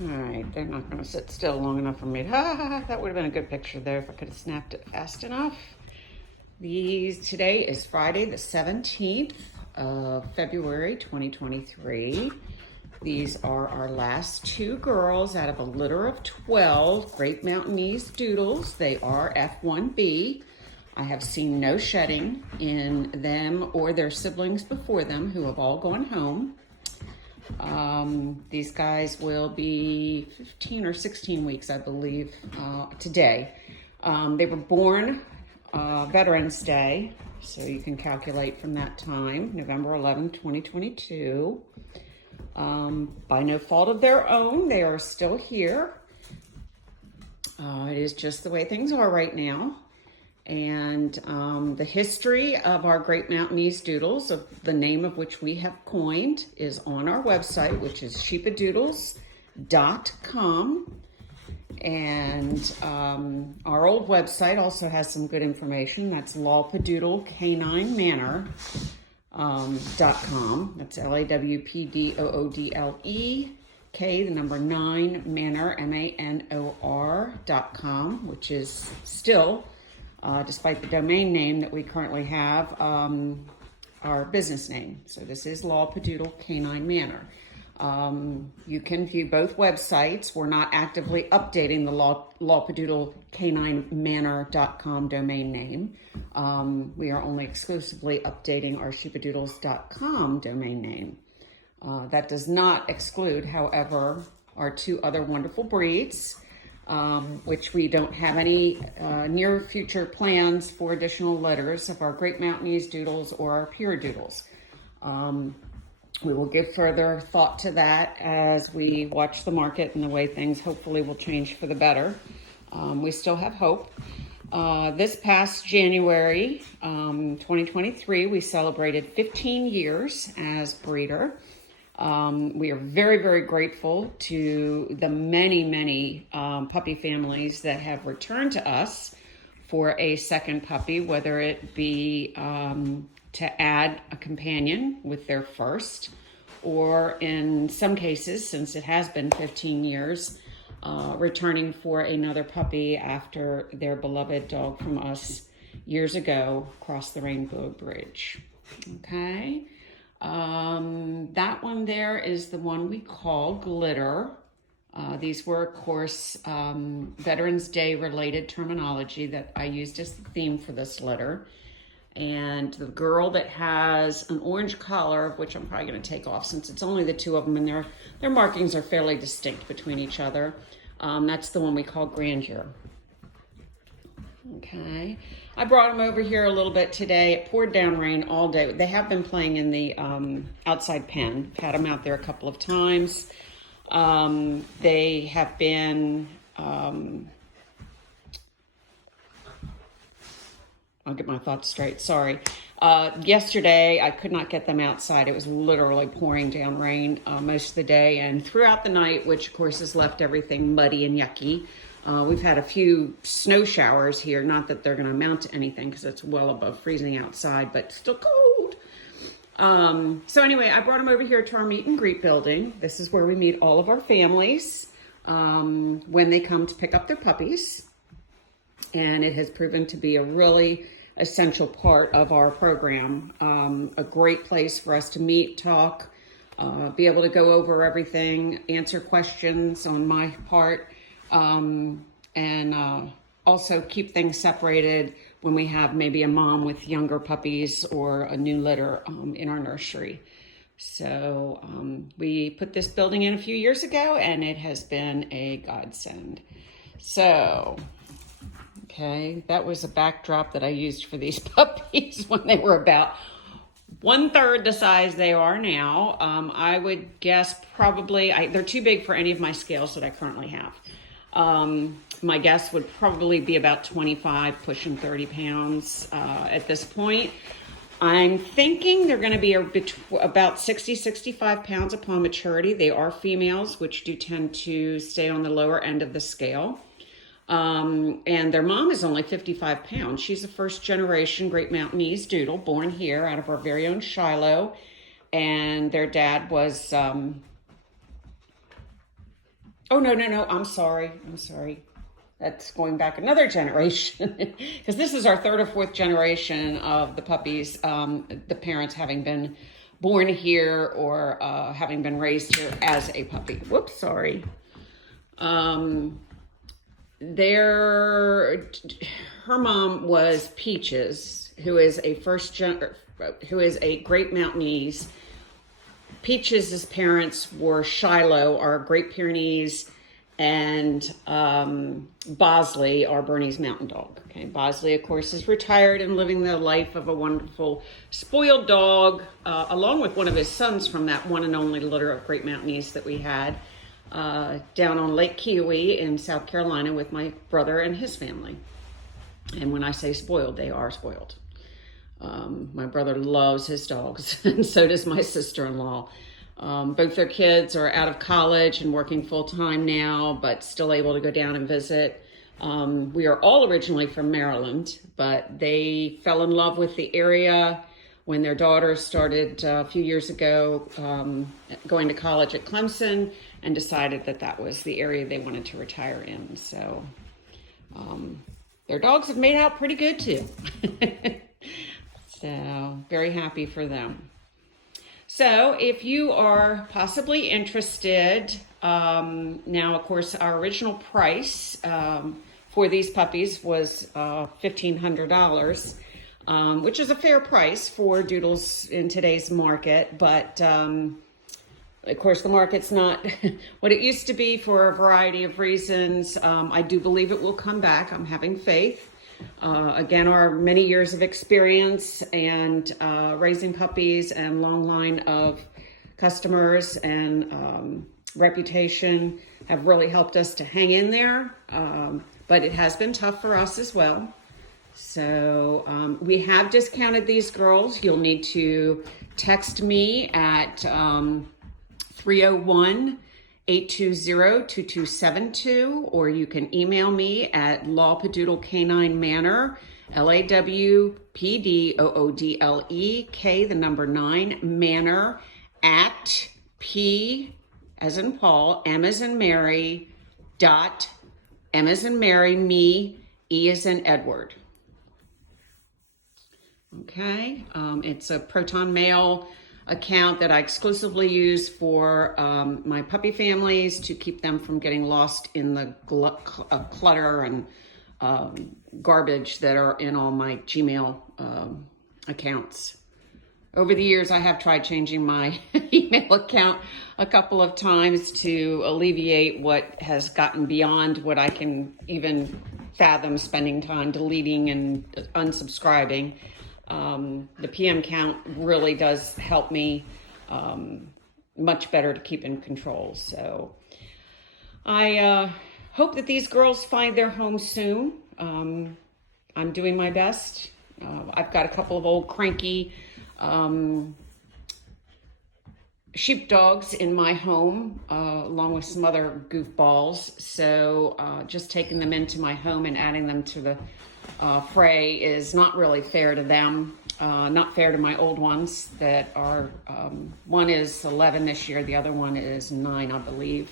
All right, they're not going to sit still long enough for me. Ha ha ha, that would have been a good picture there if I could have snapped it fast enough. Today is Friday the 17th of February 2023. These are our last two girls out of a litter of 12 Great Mountainees Doodles. They are F1B. I have seen no shedding in them or their siblings before them who have all gone home. These guys will be 15 or 16 weeks, I believe, today. They were born Veterans Day, so you can calculate from that time, November 11, 2022. By no fault of their own, they are still here. It is just the way things are right now. And the history of our Great Mountainees Doodles, of the name of which we have coined, is on our website, which is sheepadoodles.com. And our old website also has some good information. That's lawpadoodlecaninemanor.com. That's LAWPDOODLE, K, the number 9, Manor, MANOR.com, which is still, despite the domain name that we currently have, our business name. So this is Lawpadoodle Canine Manor. You can view both websites. We're not actively updating the lawpadoodlecaninemanor.com domain name. We are only exclusively updating our sheepadoodles.com domain name. That does not exclude, however, our two other wonderful breeds, which we don't have any near future plans for additional litters of our Great Mountainees Doodles or our Pure Doodles. We will give further thought to that as we watch the market and the way things hopefully will change for the better. We still have hope. This past January 2023, we celebrated 15 years as breeder. We are very, very grateful to the many puppy families that have returned to us for a second puppy, whether it be to add a companion with their first, or in some cases, since it has been 15 years, returning for another puppy after their beloved dog from us years ago crossed the Rainbow Bridge. Okay. That one there is the one we call Glitter. These were, of course, Veterans Day related terminology that I used as the theme for this litter. And the girl that has an orange collar, which I'm probably going to take off since it's only the two of them, and their markings are fairly distinct between each other. That's the one we call Grandeur. Okay, I brought them over here a little bit today. It poured down rain all day. They have been playing in the outside pen. I've had them out there a couple of times. They have been, I'll get my thoughts straight, sorry. Yesterday, I could not get them outside. It was literally pouring down rain most of the day and throughout the night, which of course has left everything muddy and yucky. We've had a few snow showers here, not that they're going to amount to anything because it's well above freezing outside, but still cold. So anyway, I brought them over here to our meet and greet building. This is where we meet all of our families when they come to pick up their puppies. And it has proven to be a really essential part of our program. A great place for us to meet, talk, be able to go over everything, answer questions on my part, and also keep things separated when we have maybe a mom with younger puppies or a new litter in our nursery. So we put this building in a few years ago, and it has been a godsend. So, okay, that was a backdrop that I used for these puppies when they were about 1/3 the size they are now. I would guess probably, they're too big for any of my scales that I currently have. My guess would probably be about 25, pushing 30 pounds at this point. I'm thinking they're going to be about 60, 65 pounds upon maturity. They are females, which do tend to stay on the lower end of the scale. And their mom is only 55 pounds. She's a first generation Great Mountainees Doodle, born here out of our very own Shiloh. And their dad was Oh, no, no, no. I'm sorry. I'm sorry. That's going back another generation because this is our third or fourth generation of the puppies, the parents having been born here or having been raised here as a puppy. Whoops, sorry. Um, their her mom was Peaches, who is who is a Great Mountainees. Peaches' parents were Shiloh, our Great Pyrenees, and Bosley, our Bernese Mountain Dog. Okay, Bosley, of course, is retired and living the life of a wonderful spoiled dog, along with one of his sons from that one and only litter of Great Mountainees that we had down on Lake Kiowee in South Carolina with my brother and his family. And when I say spoiled, they are spoiled. My brother loves his dogs, and so does my sister-in-law. Both their kids are out of college and working full-time now, but still able to go down and visit. We are all originally from Maryland, but they fell in love with the area when their daughter started a few years ago going to college at Clemson and decided that that was the area they wanted to retire in. So their dogs have made out pretty good too. So very happy for them. So if you are possibly interested, now of course our original price for these puppies was $1,500, which is a fair price for doodles in today's market, but of course the market's not what it used to be for a variety of reasons. I do believe it will come back. I'm having faith. Again, our many years of experience and raising puppies and long line of customers and reputation have really helped us to hang in there. But it has been tough for us as well. So we have discounted these girls. You'll need to text me at 301-820-2272, or you can email me at lawpadoodleK9Manor, LAWPDOODLEK, the number 9, Manor, at P as in Paul, M as in Mary, dot, M as in Mary, me, E as in Edward. Okay, it's a Proton Mail account that I exclusively use for my puppy families to keep them from getting lost in the clutter and garbage that are in all my Gmail accounts. Over the years, I have tried changing my email account a couple of times to alleviate what has gotten beyond what I can even fathom spending time deleting and unsubscribing. The PM count really does help me much better to keep in control. So I hope that these girls find their home soon. I'm doing my best. I've got a couple of old cranky sheepdogs in my home, along with some other goofballs. So just taking them into my home and adding them to the fray is not really fair to them, not fair to my old ones that are, one is 11 this year, the other one is 9, I believe.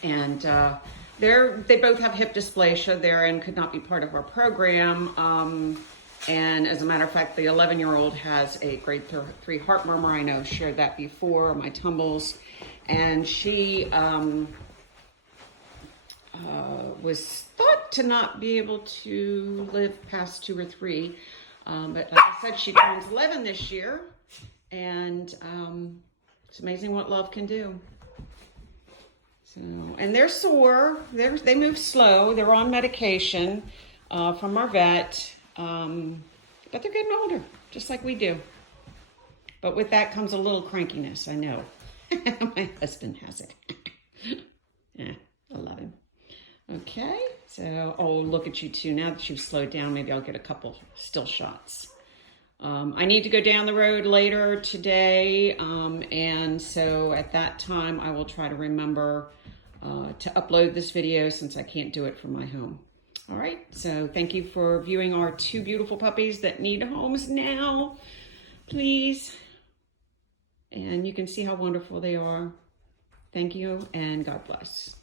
They both have hip dysplasia there and could not be part of our program. And as a matter of fact, the 11-year-old has a grade 3 heart murmur. I know I've shared that before, my tumbles. And she was thought to not be able to live past 2 or 3. But like I said, she turns 11 this year. And it's amazing what love can do. So, and they're sore. They move slow. They're on medication from our vet. But they're getting older, just like we do. But with that comes a little crankiness, I know. My husband has it. Yeah, I love him. Okay, so, oh, look at you two. Now that you've slowed down, maybe I'll get a couple still shots. I need to go down the road later today, and so at that time, I will try to remember to upload this video since I can't do it from my home. All right, so thank you for viewing our 2 beautiful puppies that need homes now, please. And you can see how wonderful they are. Thank you and God bless.